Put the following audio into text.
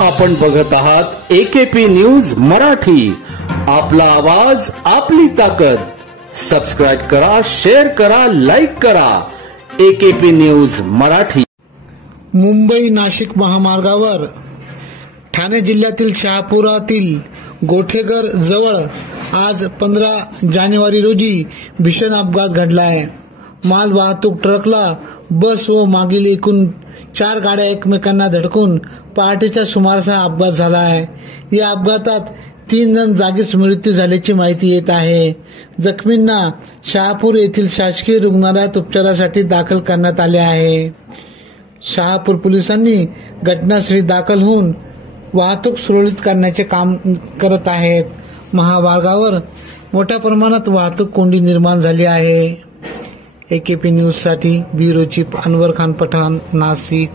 आपण बघत आहात AKP न्यूज मराठी. आपला आवाज आपली ताकद. सबस्क्राइब करा, शेअर करा, लाईक करा. AKP news Marathi. मुंबई नाशिक महामार्गावर ठाणे जिल्ह्यातील शहापुरातील गोठेघर जवळ आज 15 जानेवारी रोजी भीषण अपघात घडला आहे. माल वाहतूक ट्रकला बस व मागील एकूण 4 गाड्या एकमेकांना धडकून पहाटेच्या सुमारास अपघात झाला आहे. या अपघातात 3 जण जागीच मृत्यू झाल्याची माहिती येत आहे. जखमींना शहापूर येथील शासकीय रुग्णालयात उपचारासाठी दाखल करण्यात आले आहे. शहापूर पोलिसांनी घटनास्थळी दाखल होऊन वाहतूक सुरळीत करण्याचे काम करत आहेत. महामार्गावर मोठ्या प्रमाणात वाहतूक कोंडी निर्माण झाली आहे. AKP न्यूज साठी ब्युरो चीफ अनवर खान पठाण, नाशिक.